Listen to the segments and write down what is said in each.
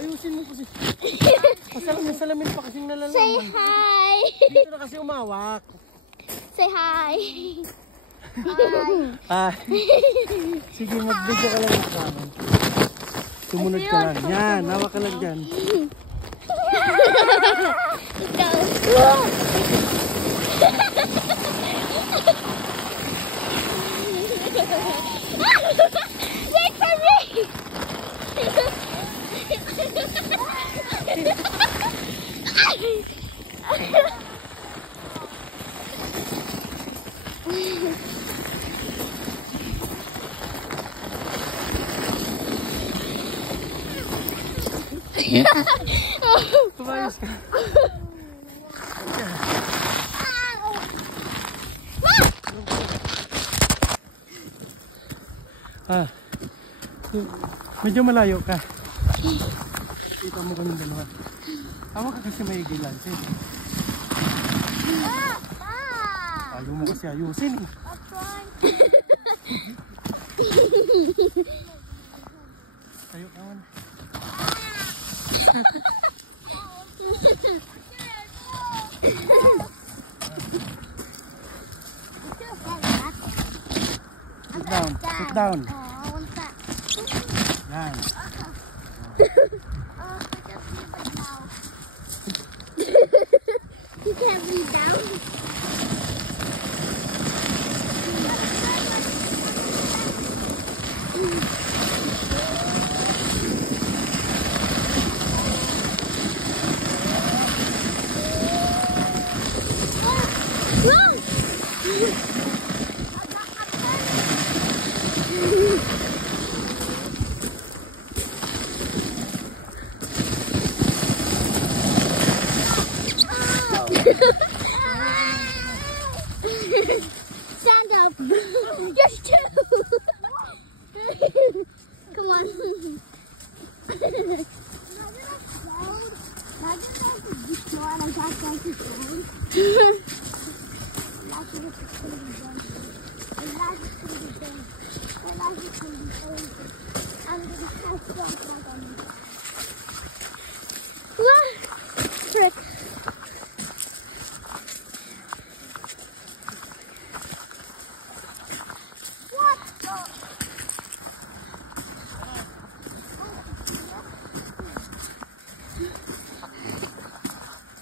Ayusin mo kasi. Masalamin pa kasing nalalaman. Say hi. Dito na kasi umawak. Say hi. Hi. Sige, mag-video ka lang sa amin. Sumunod ka lang. Yan, hawak ka lang dyan. Go. Wait for me. Tumayos ka. Medyo malayo ka. Kita mo kami dalawa. Tawa ka kasi may gilanse. Ayaw mo kasi ayusin. Tayo ka man. Sit down. Sit down. Yan. You can't lean down. Stand up. Just two. Come on. Frick.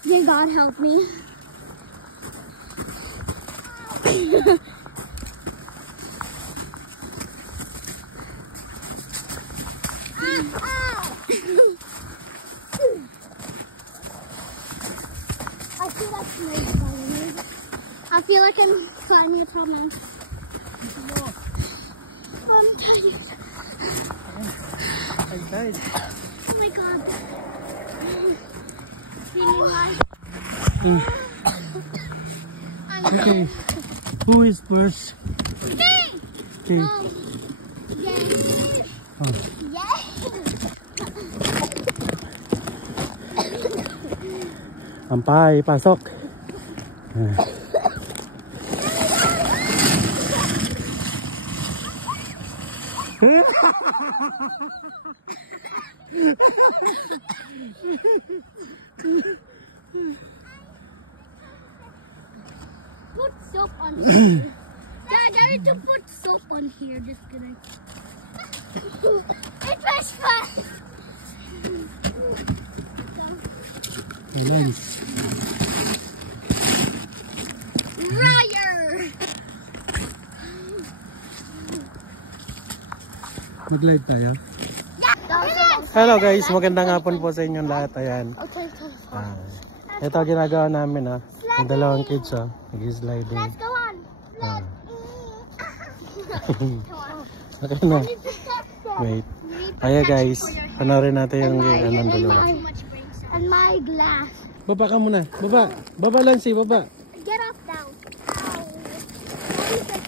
Dear God, help me. I feel like I'm climbing a tall mountain. I'm tired. I died. Oh my God. Okay. Who is first? Okay. Yes. Oh. Yes. Ampay, pasok. Put soap on here. Dad, I need to put soap on here. Just kidding. It was fun. Ayan. Ryer. Mag-live tayo. Hello guys, magandang hapon po sa inyong lahat. Ayan. Ito ginagawa namin yung dalawang kids nag-sliding. Let's go on. Okay na. Wait. Ayan guys, panoorin natin yung anong dalawa. And my glass. Baba ka muna. Baba. Baba lang si baba. Get off down.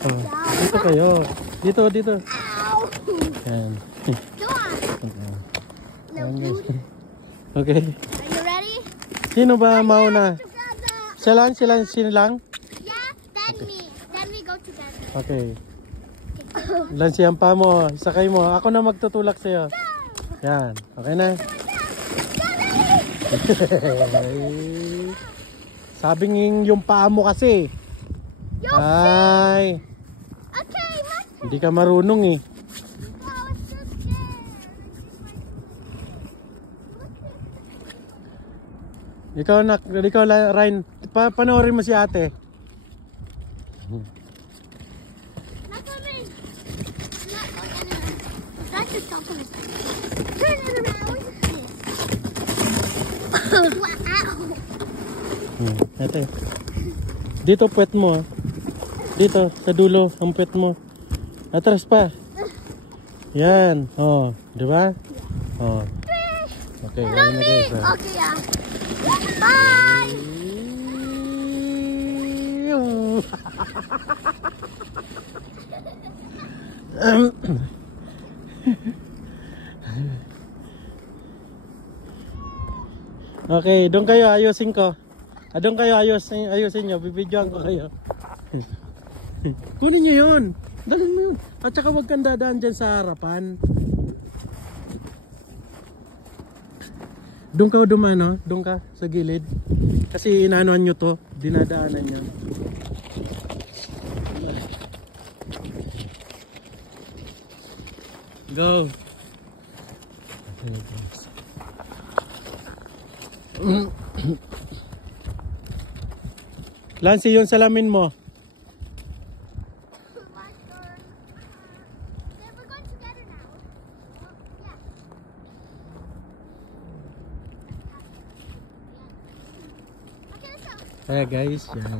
Oh, dito kayo. Dito, dito. Ow. Ayan. Go on. No food. Okay. Are you ready? Sino ba mauna? Together. Siya lang? Sino lang? Yeah, then me. Then we go together. Okay. Lansi ang pa mo. Sakay mo. Ako na magtutulak sa'yo. Yan. Okay na. Sabi ng yung paa mo kasi. Ay. Okay, Hindi ka marunong eh. Ikaw Ryan, panoorin mo si ate. Turn it around. Wow. Ate. Dito puwet mo. Dito sa dulo ang puwet mo. Atras pa. Yan. Oh, 'di ba? Oh. Okay, ayun na guys. Okay, yeah. Bye. Okay, doon kayo, ayusin ko. Doon kayo, ayusin nyo. Bibidyoan ko kayo. Kunin nyo yun. Dalhin mo yun. At saka huwag kang dadaan dyan sa harapan. Doon ka dumano, doon ka sa gilid. Kasi inaanoan nyo to, dinadaanan nyo. Go! Lancy, yung salamin mo. Kaya guys, yan.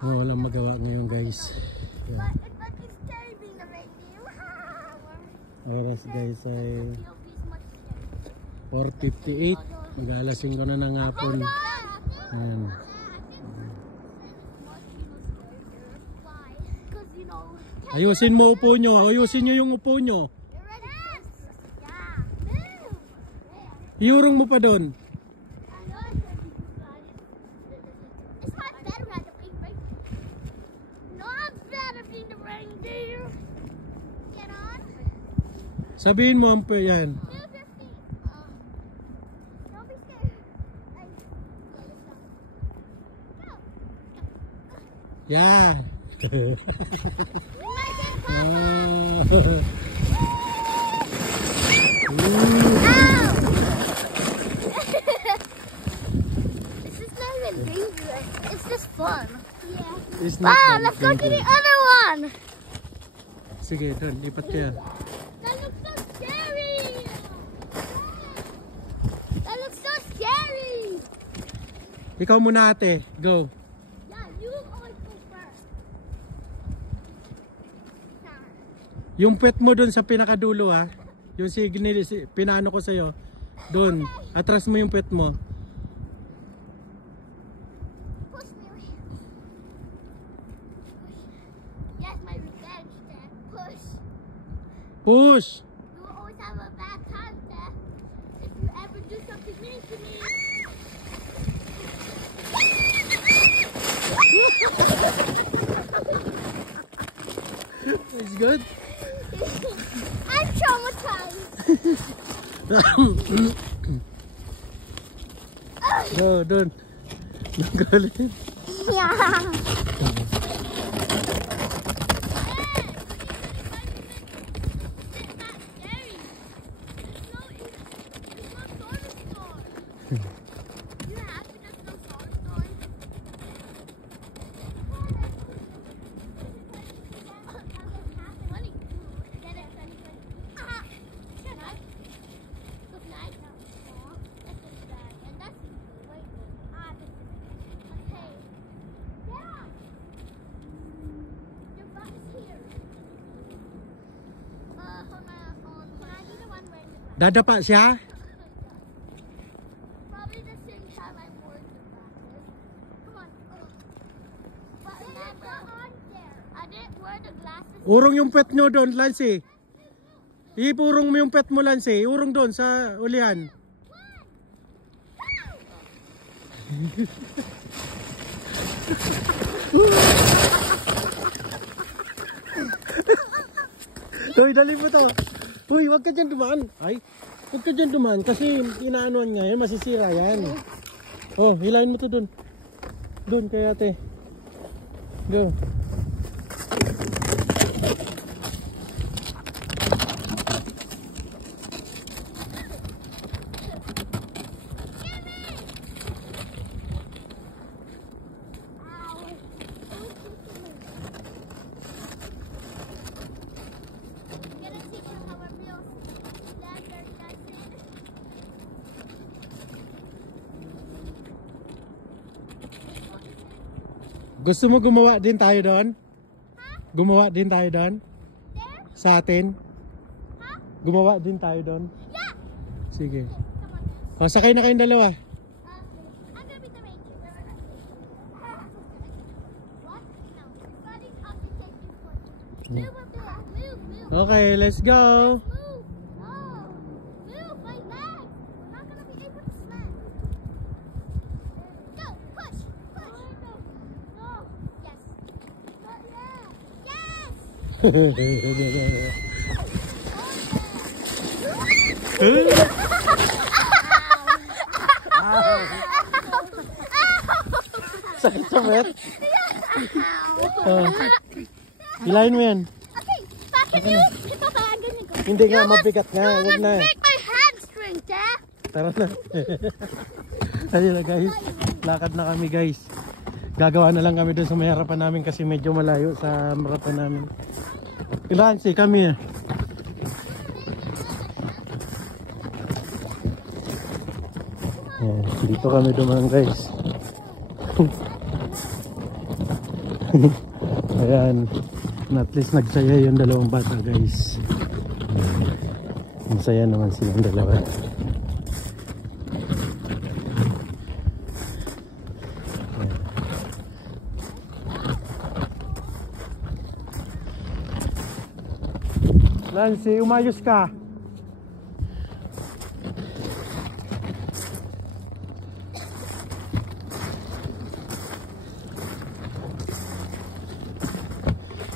Walang magawa ngayon guys. Yan. Oras guys ay 4:58. Mag-alasing ko na ng hapon. Yan. Ayusin mo upo nyo. Ayusin nyo yung upo nyo. Iurong mo pa doon. Sabihin mo ang yan. Yeah. It's just fun. Yeah. It's not Let's go to the other one. Sige, doon. Lipat kaya. That looks so scary. That looks so scary. Ikaw muna ate. Go. Yeah, you always go first. Yung pet mo doon sa pinakadulo ha. Yung pinano ko sa'yo. Doon. Atras mo yung pet mo. Push! You will always have a bad time, Dad. If you ever do something mean to me. It's good? I'm traumatized. Go, doon. Nagalit. Yeah. Dadapa siya? Probably the same time I wore the glasses. Come on. But remember, I didn't wear the glasses. Urong yung pet nyo doon, Lancy. Ipurong mo yung pet mo, Lancy. Urong doon sa ulihan. Uy, dali mo to. Uy, wag ka dyan dumaan. Ay, wag ka dyan dumaan kasi inaanoan nga yan, masisira yan. Oh, hilahin mo to dun. Dun kay ate. Go. Gusto mo gumawa din tayo doon? Gumawa din tayo doon? Sa atin? Gumawa din tayo doon? Sige. O, sakay na kayong dalawa. I'm gonna be the ranger. What? No. Everybody come to take this one. Move up there. Move. Okay, let's go. Move. Oh. Move my legs. We're not gonna be able to swim. Go. Push. No. Yes. Yes. Sakit sa met. Oh. Hilahin mo yan. Okay, bakit you? Ito ka, ganyan ko. Hindi nga, mabigat nga. Huwag na. Break my hamstring, Dad. Tara na. Ayun na guys. Lakad na kami guys. Gagawa na lang kami doon sa may harapan namin kasi medyo malayo sa harapan namin. Nancy, come here. Dito kami dumaan guys. Ayan. At least nagsaya yung dalawang bata guys. Masaya naman silang dalawa. Nancy, umayos ka.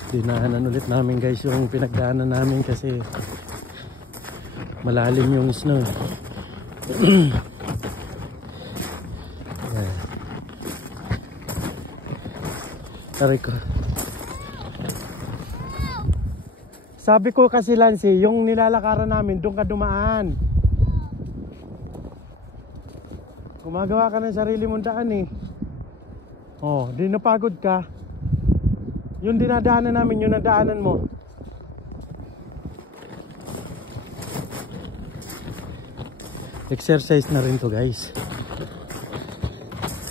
Dinahanan ulit namin guys yung pinagdaanan namin kasi malalim yung snow. Taray ko. Sabi ko kasi Lancy, yung nilalakaran namin doon ka dumaan. Gumagawa ka ng sarili mong daan eh. Oh, di napagod ka. Yung dinadaanan namin, yung nadaanan mo. Exercise na rin to guys.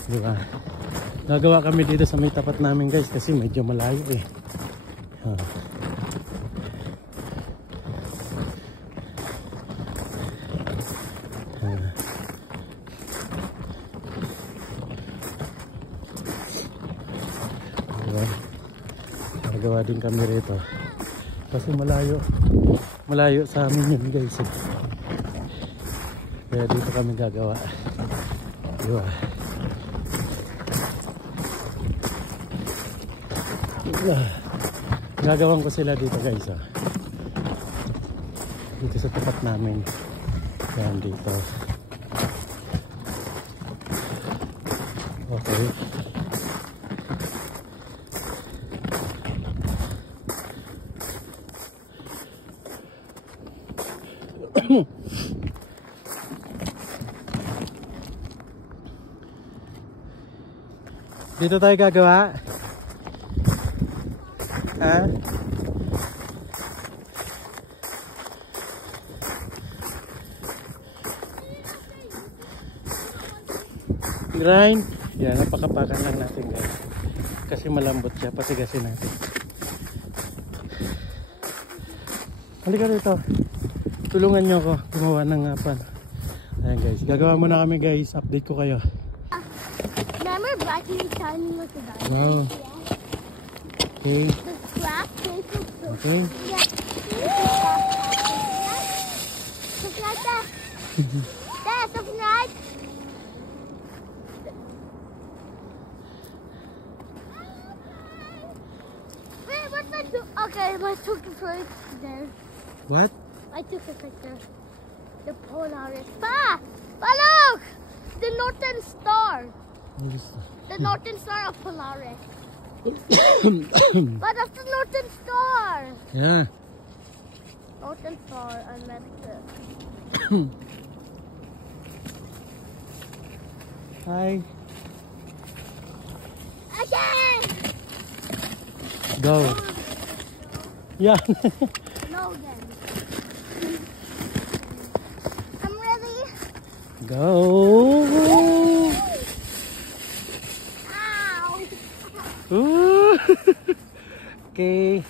Diba? Nagawa kami dito sa may tapat namin guys kasi medyo malayo eh. Diba? Nagawa din kami rito kasi malayo sa amin yun guys eh. Kaya dito kami gagawa. Diba? Gagawin ko sila dito guys oh. Dito sa tapat namin. Yan dito. Okay. Dito tayo gagawa. Ha? Grind. Yan, napakapakan lang natin guys. Kasi malambot siya, patigasin natin. Halika dito. Tulungan nyo ako gumawa ng apan. Ayan guys, gagawa muna kami guys. Update ko kayo. Remember Blackie telling me what the dog is? Wow. Okay. The black paper. Okay. Yeah. Something like that. Yeah, something like. Wait, what's the Okay, I took a picture there. What? I took a picture. The Polaris. Pa! Pa, look! The Northern Star. The Northern Star of Polaris. But that's the Northern Star. Yeah. Northern Star, America. Hi. Okay! Go. Yeah. No, then. I'm ready. Go. Ow! Ooh. Okay.